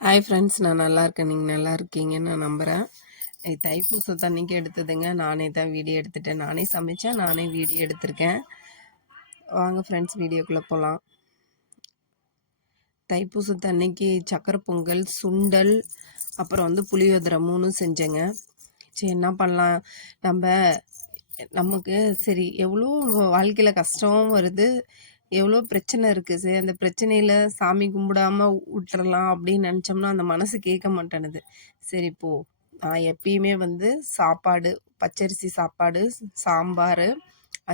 Hi friends, நான் நல்லா இருக்கேன். நீங்கள் நல்லா இருக்கீங்கன்னு நான் நம்புகிறேன். தைப்பூசத்தன்னைக்கு எடுத்ததுங்க. நானே தான் வீடியோ எடுத்துட்டேன். நானே சமைச்சேன், நானே வீடியோ எடுத்திருக்கேன். வாங்க ஃப்ரெண்ட்ஸ், வீடியோக்குள்ளே போகலாம். தைப்பூசத்தன்னைக்கு சக்கரை பொங்கல், சுண்டல், அப்புறம் புளியோதரை 3 செஞ்சேங்க. சரி, என்ன பண்ணலாம், நமக்கு சரி எவ்வளோ வாழ்க்கையில் கஷ்டம் வருது, எவ்வளோ பிரச்சனை இருக்குது. சரி, அந்த பிரச்சனையில் சாமி கும்பிடாம விட்டுறலாம் அப்படின்னு நினச்சோம்னா அந்த மனசு கேட்க மாட்டேனுது. சரி, நான் எப்பயுமே சாப்பாடு, பச்சரிசி சாப்பாடு, சாம்பார்,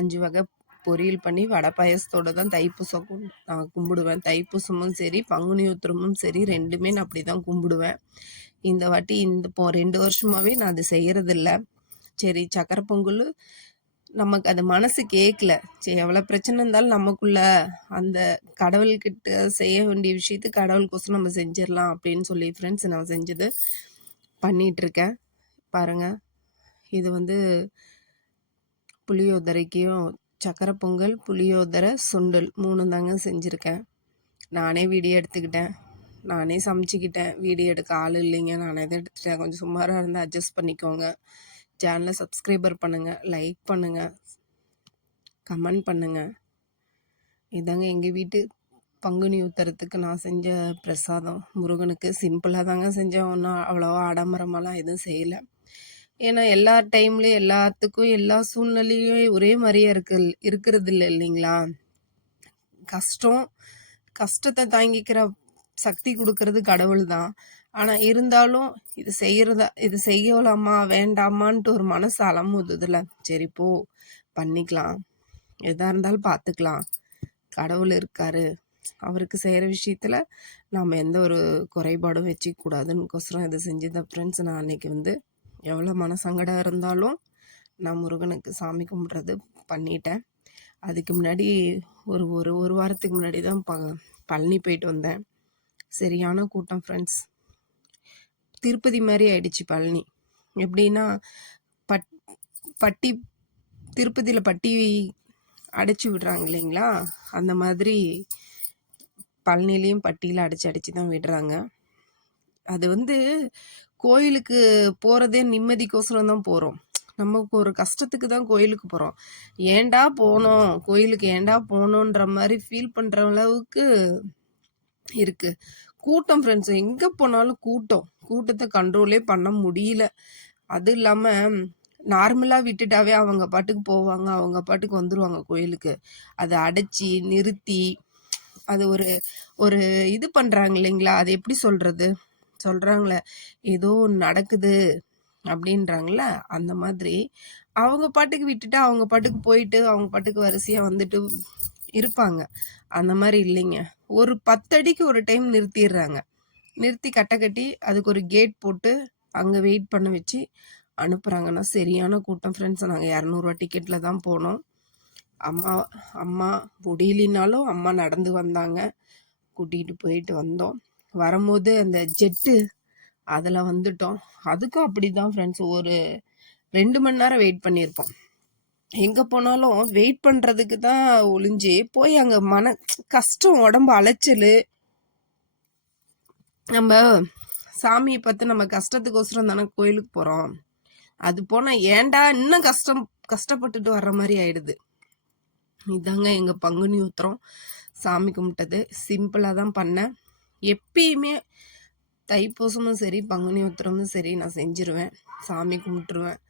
5 வகை பொரியல் பண்ணி வடை பாயசத்தோட தான் தைப்பூசம் நான் கும்பிடுவேன். தைப்பூசமும் சரி, பங்குனி உத்திரமும் சரி, ரெண்டுமே நான் அப்படி தான் கும்பிடுவேன். இந்த வாட்டி இப்போ 2 வருஷமாகவே நான் அது செய்கிறதில்ல. சரி, சக்கரை பொங்கல் நமக்கு அது மனசு கேட்கல. சரி, எவ்வளோ பிரச்சனை இருந்தாலும் நமக்குள்ள அந்த கடவுள்கிட்ட செய்ய வேண்டிய விஷயத்து கடவுளுக்கோசரம் நம்ம செஞ்சிடலாம் அப்படின்னு சொல்லி ஃப்ரெண்ட்ஸ் நான் செஞ்சது பண்ணிகிட்ருக்கேன். பாருங்கள், இது புளியோதரைக்கும் சக்கரை பொங்கல், புளியோதரை, சுண்டல் 3 தாங்க செஞ்சுருக்கேன். நானே வீடியோ எடுத்துக்கிட்டேன், நானே சமைச்சிக்கிட்டேன். வீடியோ எடுக்க ஆள் இல்லைங்க, நானே தான் எடுத்துட்டேன். கொஞ்சம் சுமாராக இருந்தால் அட்ஜஸ்ட் பண்ணிக்கோங்க. சேனலை சப்ஸ்கிரைபர் பண்ணுங்கள், லைக் பண்ணுங்கள், கமெண்ட் பண்ணுங்கள். இதாங்க எங்கள் வீட்டு பங்குனி உத்தரத்துக்கு நான் செஞ்ச பிரசாதம். முருகனுக்கு சிம்பிளாக தாங்க செஞ்சேன். ஒன்றும் அவ்வளோவா ஆடம்பரமாலாம் எதுவும் செய்யலை. ஏன்னா எல்லா டைம்லேயும் எல்லாத்துக்கும் எல்லா சூழ்நிலையும் ஒரே மாதிரியே இருக்கிறது இல்லை இல்லைங்களா. கஷ்டத்தை தாங்கிக்கிற சக்தி கொடுக்கறது கடவுள் தான். ஆனால் இருந்தாலும் இது செய்யலாமா வேண்டாமான்ட்டு ஒரு மனசு அலமுதுல. சரி, பண்ணிக்கலாம், எதாக இருந்தாலும் பார்த்துக்கலாம், கடவுள் இருக்காரு, அவருக்கு செய்கிற விஷயத்தில் நாம் எந்த ஒரு குறைபாடும் வச்சுக்க கூடாதுன்னுக்கோசரம் இதை செஞ்சுதான் ஃப்ரெண்ட்ஸ். நான் அன்னைக்கு எவ்வளோ மனசங்கடம் இருந்தாலும் நான் முருகனுக்கு சாமி கும்பிட்றது பண்ணிட்டேன். அதுக்கு முன்னாடி ஒரு வாரத்துக்கு முன்னாடி தான் பழனி போயிட்டு வந்தேன். சரியான கூட்டம் ஃப்ரெண்ட்ஸ். திருப்பதி மாதிரி ஆயிடுச்சு பழனி. எப்படின்னா பட்டி திருப்பதியில் பட்டி அடைச்சி விடுறாங்க இல்லைங்களா, அந்த மாதிரி பழனிலையும் பட்டியில் அடைச்சி தான் விடுறாங்க. அது கோயிலுக்கு போகிறதே நிம்மதிக்கோசரம் தான் போகிறோம். நமக்கு ஒரு கஷ்டத்துக்கு தான் கோயிலுக்கு போகிறோம். ஏண்டா போனோம் கோயிலுக்கு, ஏண்டா போனோன்ற மாதிரி ஃபீல் பண்ணுற அளவுக்கு இருக்குது கூட்டம் ஃப்ரெண்ட்ஸ். எங்கே போனாலும் கூட்டத்தை கண்ட்ரோலே பண்ண முடியல. அது இல்லாமல் நார்மலாக விட்டுட்டாவே அவங்க பாட்டுக்கு போவாங்க, அவங்க பாட்டுக்கு வந்துடுவாங்க கோயிலுக்கு. அதை அடைச்சி நிறுத்தி அது ஒரு இது பண்ணுறாங்க இல்லைங்களா. அது எப்படி சொல்கிறாங்களே, ஏதோ நடக்குது அப்படின்றாங்கள, அந்த மாதிரி அவங்க பாட்டுக்கு விட்டுட்டு அவங்க பாட்டுக்கு போயிட்டு அவங்க பாட்டுக்கு வரிசையாக வந்துட்டு இருப்பாங்க. அந்த மாதிரி இல்லைங்க. ஒரு 10 அடிக்கு ஒரு டைம் நிறுத்திடுறாங்க. நிறுத்தி கட்டை கட்டி அதுக்கு ஒரு கேட் போட்டு அங்கே வெயிட் பண்ண வச்சு அனுப்புகிறாங்கன்னா சரியான கூட்டம் ஃப்ரெண்ட்ஸ். நாங்கள் 200 டிக்கெட்டில் தான் போனோம். அம்மா முடியலினாலும் அம்மா நடந்து வந்தாங்க, கூட்டிகிட்டு போயிட்டு வந்தோம். வரும்போது அந்த ஜெட்டு அதில் வந்துட்டோம். அதுக்கும் அப்படி தான் ஃப்ரெண்ட்ஸ், ஒரு 2 மணி நேரம் வெயிட் பண்ணியிருப்போம். எங்கே போனாலும் வெயிட் பண்ணுறதுக்கு தான் ஒளிஞ்சு போய் அங்கே கஷ்டம், உடம்பு அலைச்சல். நம்ம சாமியை பார்த்து நம்ம கஷ்டத்துக்கோசரம் தானே கோயிலுக்கு போகிறோம். அது போனால் ஏண்டா இன்னும் கஷ்டப்பட்டுட்டு வர்ற மாதிரி ஆயிடுது. இதாங்க எங்கள் பங்குனி உத்திரம் சாமி கும்பிட்டது. சிம்பிளாக தான் பண்ணேன். எப்பயுமே தைப்பூசமும் சரி பங்குனி உத்திரமும் சரி நான் செஞ்சிருவேன், சாமி கும்பிட்டுருவேன்.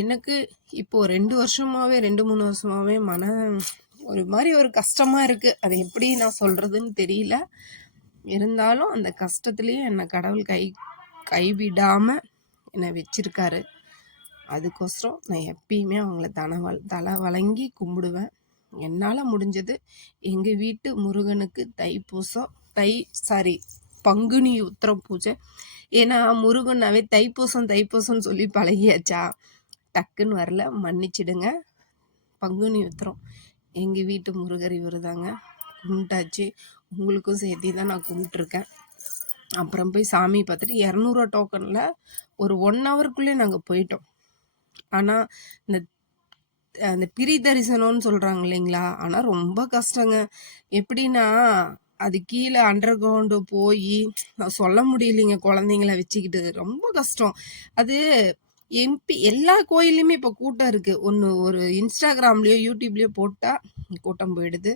எனக்கு இப்போது 2 வருஷமாகவே 2-3 வருஷமாகவே ஒரு மாதிரி ஒரு கஷ்டமாக இருக்குது. அதை எப்படி நான் சொல்கிறதுன்னு தெரியல. இருந்தாலும் அந்த கஷ்டத்துலேயும் என்னை கடவுள் கைவிடாமல் என்னை வச்சிருக்காரு. அதுக்கோசரம் நான் எப்பயுமே அவங்கள தலை வணங்கி கும்பிடுவேன். என்னால் முடிஞ்சது எங்கள் வீட்டு முருகனுக்கு பங்குனி உத்திரம் பூஜை. ஏன்னா முருகனாவே தைப்பூசம் சொல்லி பழகியாச்சா, டக்குன்னு வரல, மன்னிச்சிடுங்க. பங்குனி உத்திரம் எங்கள் வீட்டு முருகர் இவர் தாங்க. கும்பிட்டாச்சு, உங்களுக்கும் சேர்த்தி தான் நான் கும்பிட்டுருக்கேன். அப்புறம் போய் சாமி பார்த்துட்டு 200 டோக்கனில் ஒரு 1 ஹவருக்குள்ளே நாங்கள் போயிட்டோம். ஆனால் அந்த பிரி தரிசனம்னு சொல்கிறாங்க இல்லைங்களா, ஆனால் ரொம்ப கஷ்டங்க. எப்படின்னா அது கீழே அண்டர் கிரவுண்டு போய் சொல்ல முடியலைங்க குழந்தைங்கள வச்சுக்கிட்டு. ரொம்ப கஷ்டம். அது எம்பி எல்லா கோயில்லையுமே இப்போ கூட்டம் இருக்கு. ஒன்று ஒரு இன்ஸ்டாகிராம்லேயோ யூடியூப்லேயோ போட்டால் கூட்டம் போயிடுது.